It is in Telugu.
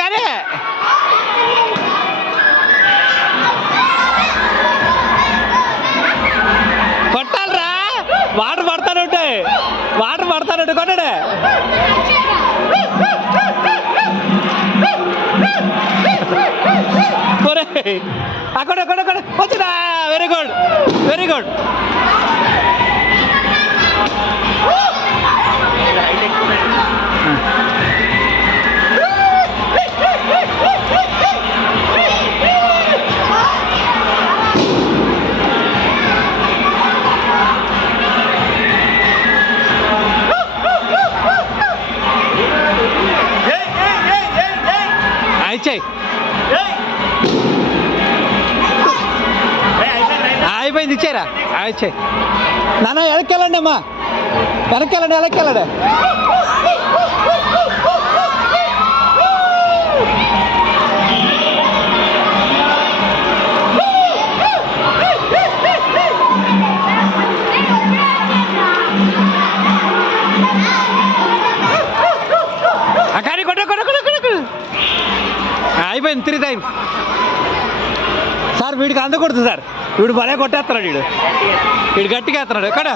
కానీ కొట్టాలరా వాటర్ పడతానుంటాయి వాటర్ పడతానుంటే కొట్టాడే అక్కడ అక్కడ అక్కడ వచ్చినా వెరీ గుడ్ వెరీ గుడ్ ఇచ్చాయి అయిపోయింది ఇచ్చారా ఇచ్చాయి నాన్న వెనక్కి వెళ్ళండి అమ్మా వెనక్కి వెళ్ళండి వెనక్కి వెళ్ళండి కానీ కొట్ట కొట్ట కొట్ట కొట్ట అయిపోయింది 3 టైమ్స్ సార్ వీడికి అందకూడదు సార్ వీడు భలే కొట్టేస్తున్నాడు వీడు గట్టిగా వేస్తున్నాడు ఎక్కడ